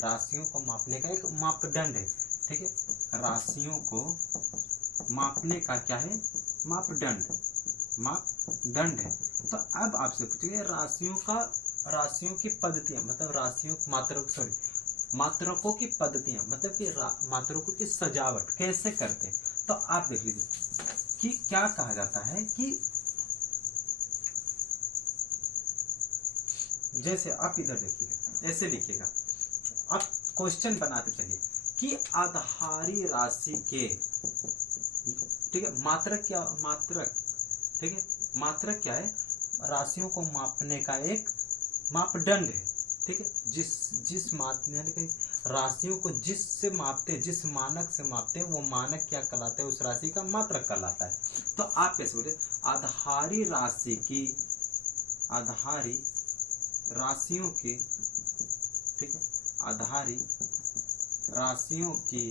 राशियों को मापने का एक मापदंड है, ठीक है, राशियों को मापने का क्या है, मापदंड, मापदंड है। तो अब आपसे पूछिए राशियों का, राशियों की पद्धतियां, मतलब राशियों, मात्रक, सॉरी मात्रकों की पद्धतियां, मतलब कि मात्रकों की सजावट कैसे करते हैं। तो आप देख लीजिए कि क्या कहा जाता है कि जैसे आप इधर देखिएगा, ऐसे लिखिएगा, आप क्वेश्चन बनाते चलिए कि आधारी राशि के, ठीक है, मात्रक क्या, मात्रक, ठीक है, मात्रक क्या है, राशियों को मापने का एक मापदंड है, ठीक है, जिस यानी राशियों को जिससे मापते हैं, जिस मानक से मापते हैं, वो मानक क्या कहलाता है, उस राशि का मात्रक कहलाता है। तो आप कैसे बोले, आधारी राशि की, आधारी राशियों की, ठीक है, आधारी राशियों की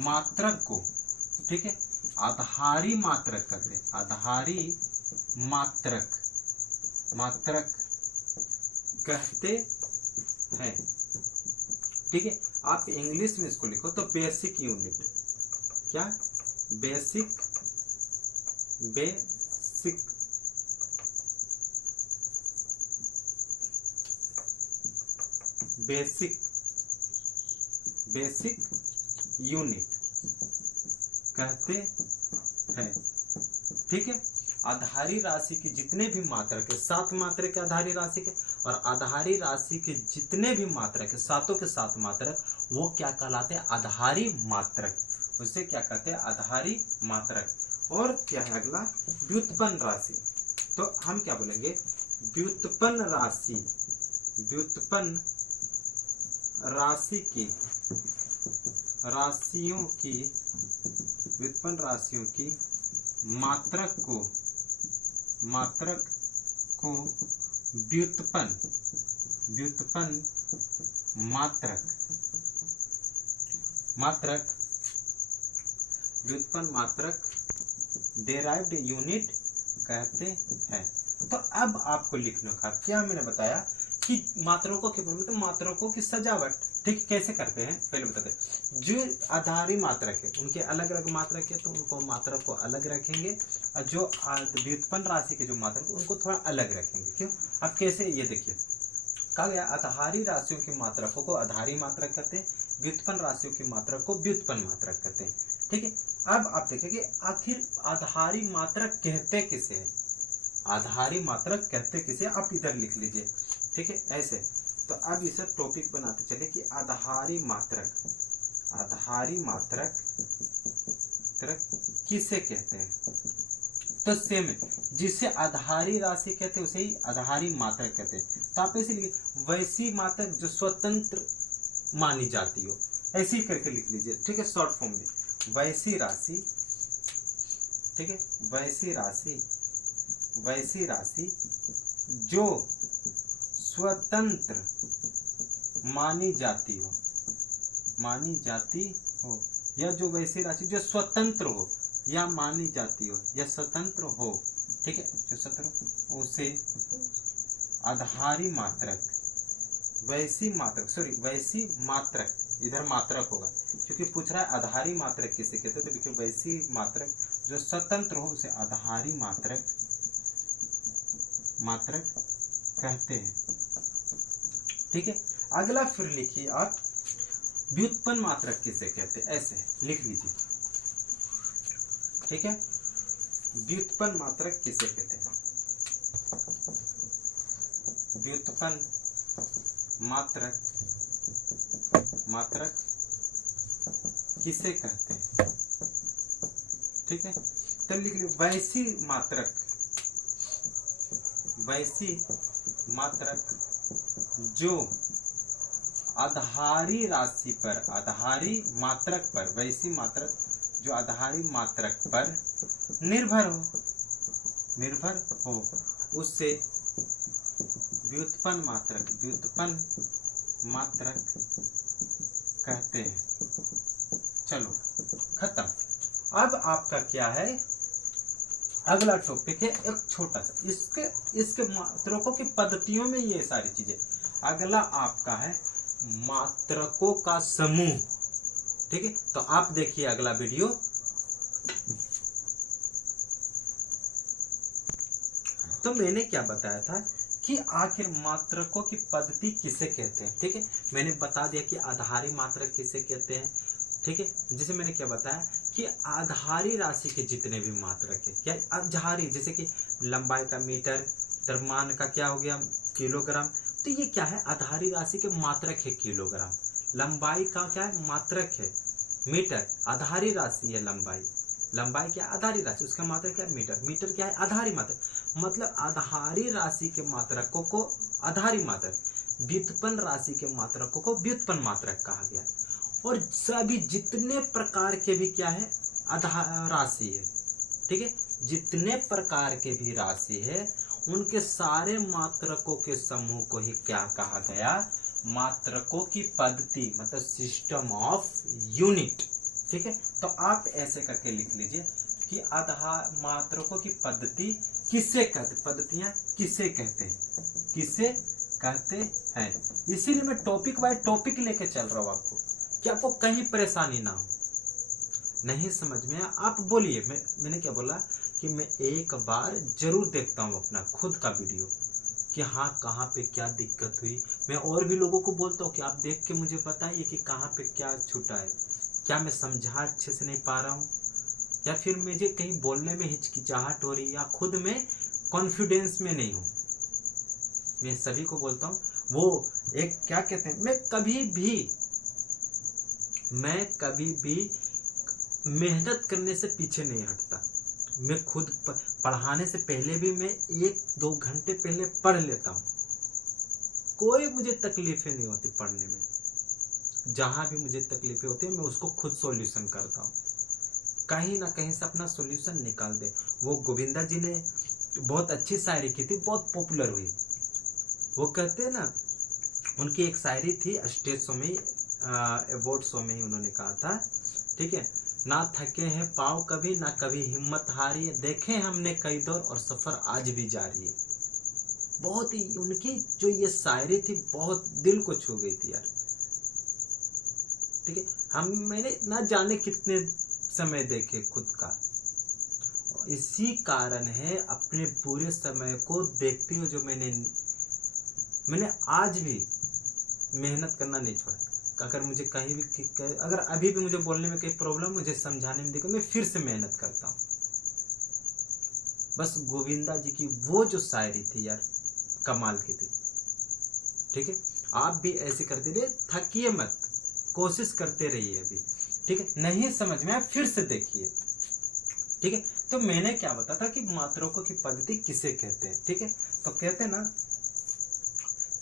मात्रक को, ठीक है, आधारी मात्रक करते हैं, आधारी मात्रक, मात्रक कहते हैं, ठीक है। आप इंग्लिश में इसको लिखो तो बेसिक यूनिट, क्या, basic, basic, basic, basic unit कहते हैं, ठीक है। आधारी राशि की जितने भी मात्रक है, 7 मात्रक है आधारी राशि के, और आधारी राशि के जितने भी मात्रक है, सातों के सात मात्रक, वो क्या कहलाते हैं? आधारी मात्रक। उसे क्या कहते हैं? आधारी मात्रक। और क्या है अगला? व्युत्पन्न राशि। तो हम क्या बोलेंगे? व्युत्पन्न राशि। व्युत्पन्न राशि की, राशियों की, व्युत्पन्न राशियों की मात्रक को, मात्रक को व्युत्पन्न, व्युत्पन्न मात्रक, मात्रक, व्युत्पन्न मात्रक, डेराइव्ड यूनिट कहते हैं। तो अब आपको लिखने का क्या मैंने बताया कि मात्रकों के, मतलब मात्रकों की सजावट, ठीक, कैसे करते हैं पहले बताते हैं। जो आधारी मात्रक है उनके अलग अलग मात्रक है, तो उनको मात्रक को अलग रखेंगे, और जो व्युत्पन्न राशि के जो मात्रक उनको थोड़ा अलग रखेंगे। क्यों? अब कैसे, ये देखिए, कहा गया आधारी राशियों की मात्रकों को आधारी मात्रक कहते हैं, व्युत्पन्न राशियों की मात्रक को व्युत्पन्न मात्रक कहते हैं। ठीक है, अब आप देखिए कि आखिर आधारी मात्रक कहते किसे हैं? आधारी मात्रक कहते किसे? आप इधर लिख लीजिए, ठीक है, ऐसे। तो अब इसे टॉपिक बनाते चले कि आधारी मात्रक, आधारी मात्रक किसे कहते हैं? तो सेम है, जिसे आधारी राशि कहते हैं उसे ही आधारी मात्रक कहते हैं। तो आप ऐसे लिखिए, वैसी मात्रक जो स्वतंत्र मानी जाती हो, ऐसे ही करके लिख लीजिए, ठीक है, शॉर्ट फॉर्म में। वैसी राशि, ठीक है, वैसी राशि, वैसी राशि जो स्वतंत्र मानी जाती हो, मानी जाती हो, या जो वैसी राशि जो स्वतंत्र हो या मानी जाती हो या स्वतंत्र हो, ठीक है, जो स्वतंत्र, उसे आधारी मात्रक, वैसी मात्रक, सॉरी वैसी मात्रक, इधर मात्रक होगा क्योंकि पूछ रहा है आधारी मात्रक किसे कहते हैं, तो देखिए वैसी मात्रक जो स्वतंत्र हो उसे आधारी मात्रक, मात्रक कहते हैं। ठीक है, अगला फिर लिखिए आप, व्युत्पन्न मात्रक किसे कहते हैं? ऐसे लिख लीजिए, ठीक है, व्युत्पन्न मात्रक किसे कहते हैं? व्युत्पन्न मात्रक, मात्रक किसे कहते हैं? ठीक है, तो लिख लीजिए वैसी मात्रक, वैसी मात्रक जो आधारी राशि पर, आधारी मात्रक पर, वैसी मात्रक जो आधारी मात्रक पर निर्भर हो, निर्भर हो, उससे व्युत्पन्न मात्रक, व्युत्पन्न मात्रक कहते हैं। चलो खत्म। अब आपका क्या है? अगला टॉपिक है एक छोटा सा, इसके मात्रकों की पद्धतियों में ये सारी चीजें। अगला आपका है मात्रकों का समूह। ठीक है, तो आप देखिए अगला वीडियो। तो मैंने क्या बताया था कि आखिर मात्रकों की पद्धति किसे कहते हैं। ठीक है, मैंने बता दिया कि आधारी मात्रक किसे कहते हैं। ठीक है, जैसे मैंने क्या बताया कि आधारी राशि के जितने भी मात्रक है, क्या आधारी, जैसे कि लंबाई का मीटर, द्रव्यमान का क्या हो गया किलोग्राम, तो ये क्या है? आधारी राशि के मात्रक है किलोग्राम। लंबाई का क्या है? मात्रक है मीटर। आधारी राशि है लंबाई, लंबाई क्या? आधारी राशि, उसका मात्रक क्या है? मीटर। मीटर क्या है? आधारी मात्रक। मतलब आधारी राशि के मात्रकों को आधारी मात्रक, व्युत्पन्न राशि के मात्रकों को व्युत्पन्न मात्रक कहा गया। और सभी जितने प्रकार के भी क्या है? राशि है। ठीक है, जितने प्रकार के भी राशि है उनके सारे मात्रकों के समूह को ही क्या कहा गया? मात्रकों की पद्धति, मतलब सिस्टम ऑफ यूनिट। ठीक है, तो आप ऐसे करके लिख लीजिए कि आधार मात्रकों की पद्धति किसे कहते, पद्धतियां किसे कहते हैं, किसे कहते हैं। इसीलिए मैं टॉपिक बाय टॉपिक लेके चल रहा हूं आपको, कि आपको कहीं परेशानी ना हो। नहीं समझ में आप बोलिए, मैंने क्या बोला कि मैं एक बार जरूर देखता हूँ अपना खुद का वीडियो कि हाँ कहाँ पे क्या दिक्कत हुई। मैं और भी लोगों को बोलता हूँ कि आप देख के मुझे बताइए कि कहाँ पे क्या छूटा है, क्या मैं समझा अच्छे से नहीं पा रहा हूँ, या फिर मुझे कहीं बोलने में हिचकिचाहट हो रही है, या खुद में कॉन्फिडेंस में नहीं हूँ। मैं सभी को बोलता हूँ, वो एक क्या कहते हैं, मैं कभी भी मेहनत करने से पीछे नहीं हटता। मैं खुद पढ़ाने से पहले भी मैं 1-2 घंटे पहले पढ़ लेता हूँ। कोई मुझे तकलीफें नहीं होती पढ़ने में। जहाँ भी मुझे तकलीफें होती है मैं उसको खुद सॉल्यूशन करता हूँ, कहीं ना कहीं से अपना सॉल्यूशन निकाल दे। वो गोविंदा जी ने बहुत अच्छी शायरी की थी, बहुत पॉपुलर हुई। वो कहते हैं ना, उनकी एक शायरी थी, स्टेज शो में, अवार्ड शो में ही उन्होंने कहा था, ठीक है, ना थके हैं पाँव कभी, ना कभी हिम्मत हारी है, देखे हमने कई दौर और सफर आज भी जारी है। बहुत ही उनकी जो ये शायरी थी बहुत दिल को छू गई थी यार, ठीक है। मैंने ना जाने कितने समय देखे खुद का, इसी कारण है अपने पूरे समय को देखते हुए जो मैंने आज भी मेहनत करना नहीं छोड़ा। अगर मुझे कहीं भी अगर अभी भी मुझे बोलने में कोई प्रॉब्लम, मुझे समझाने में देखो, मैं फिर से मेहनत करता हूँ। बस गोविंदा जी की वो जो शायरी थी यार, कमाल की थी, ठीक है। आप भी ऐसे करते रहिए, थकिए मत, कोशिश करते रहिए अभी, ठीक है। नहीं समझ में आया फिर से देखिए, ठीक है। तो मैंने क्या बताया था कि मात्रकों की पद्धति किसे कहते हैं, ठीक है। तो कहते हैं ना,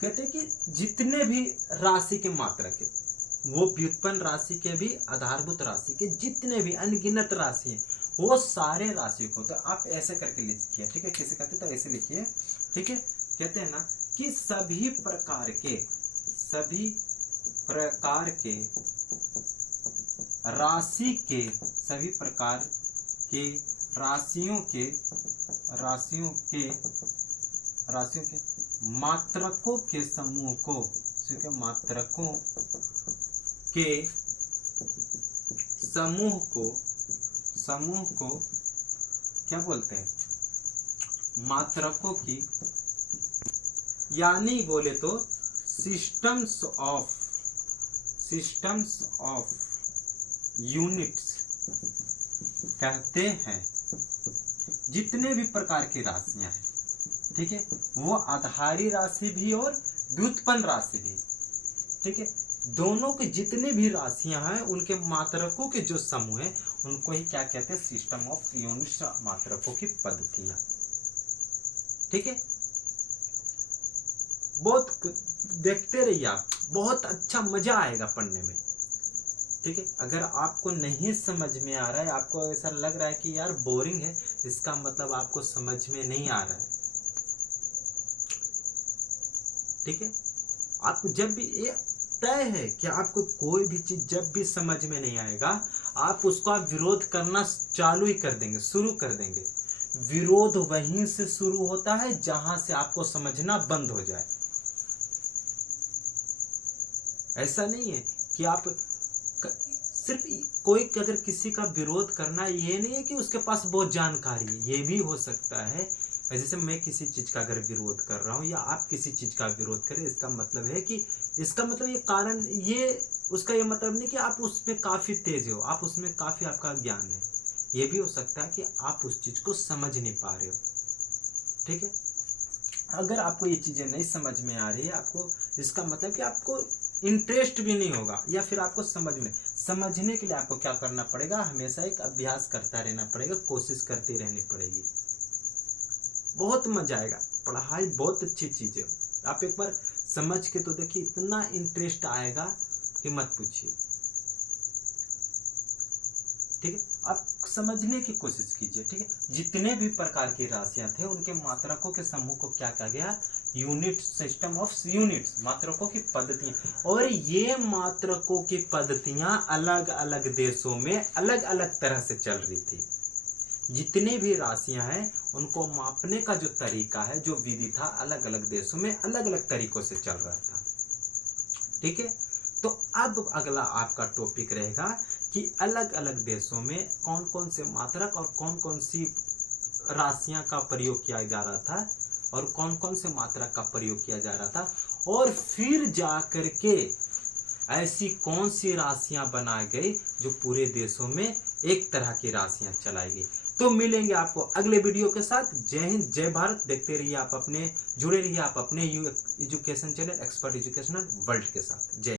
कहते हैं कि जितने भी राशि के मात्रक है, वो व्युत्पन्न राशि के भी, आधारभूत राशि के, जितने भी अनगिनत राशि हैं, वो सारे राशि को, तो आप ऐसे करके लिखिए, ठीक है। किसे कहते हैं तो ऐसे लिखिए, ठीक है। कहते हैं ना कि सभी प्रकार के राशि के, सभी प्रकार के राशियों के मात्रकों के समूह को, मात्रकों के समूह को क्या बोलते हैं, मात्रकों की, यानी बोले तो सिस्टम्स ऑफ यूनिट्स कहते हैं। जितने भी प्रकार की राशियां हैं, ठीक है, वो आधारी राशि भी और व्युत्पन्न राशि भी, ठीक है, दोनों के जितने भी राशियां हैं उनके मात्रकों के जो समूह है उनको ही क्या कहते हैं, सिस्टम ऑफ यूनिट्स, मात्रकों की पद्धतियां, ठीक है। बहुत देखते रहिए आप, बहुत अच्छा मजा आएगा पढ़ने में, ठीक है। अगर आपको नहीं समझ में आ रहा है, आपको ऐसा लग रहा है कि यार बोरिंग है, इसका मतलब आपको समझ में नहीं आ रहा है, ठीक है। आपको जब भी ये तय है कि आपको कोई भी चीज जब भी समझ में नहीं आएगा, आप उसका विरोध करना चालू ही कर देंगे, शुरू कर देंगे। विरोध वहीं से शुरू होता है जहां से आपको समझना बंद हो जाए। ऐसा नहीं है कि आप सिर्फ कोई, अगर किसी का विरोध करना, ये नहीं है कि उसके पास बहुत जानकारी है, ये भी हो सकता है। जैसे मैं किसी चीज का अगर विरोध कर रहा हूँ या आप किसी चीज का विरोध करें, इसका मतलब है कि, इसका मतलब ये कारण, ये उसका ये मतलब नहीं कि आप उसमें काफी तेज हो, आप उसमें काफी आपका ज्ञान है। ये भी हो सकता है कि आप उस चीज को समझ नहीं पा रहे हो, ठीक है। अगर आपको ये चीजें नहीं समझ में आ रही है, आपको, इसका मतलब कि आपको इंटरेस्ट भी नहीं होगा, या फिर आपको समझने के लिए आपको क्या करना पड़ेगा, हमेशा एक अभ्यास करता रहना पड़ेगा, कोशिश करती रहनी पड़ेगी। बहुत मजा आएगा, पढ़ाई बहुत अच्छी चीज है। आप एक बार समझ के तो देखिए, इतना इंटरेस्ट आएगा कि मत पूछिए, ठीक है। आप समझने की कोशिश कीजिए, ठीक है। जितने भी प्रकार की राशियां थे उनके मात्रकों के समूह को क्या कहा गया, यूनिट, सिस्टम ऑफ यूनिट्स, मात्रकों की पद्धतियां। और ये मात्रकों की पद्धतियां अलग अलग देशों में अलग अलग तरह से चल रही थी। जितने भी राशियां हैं उनको मापने का जो तरीका है, जो विधि था, अलग अलग देशों में अलग अलग तरीकों से चल रहा था, ठीक है। तो अब अगला आपका टॉपिक रहेगा कि अलग अलग देशों में कौन कौन से मात्रक और कौन कौन सी राशियां का प्रयोग किया जा रहा था, और कौन कौन से मात्रक का प्रयोग किया जा रहा था, और फिर जाकर के ऐसी कौन सी राशियां बनाई गई जो पूरे देशों में एक तरह की राशियां चलाई गई। तो मिलेंगे आपको अगले वीडियो के साथ। जय हिंद, जय भारत। देखते रहिए आप अपने, जुड़े रहिए आप अपने education channel expert educational world के साथ। जय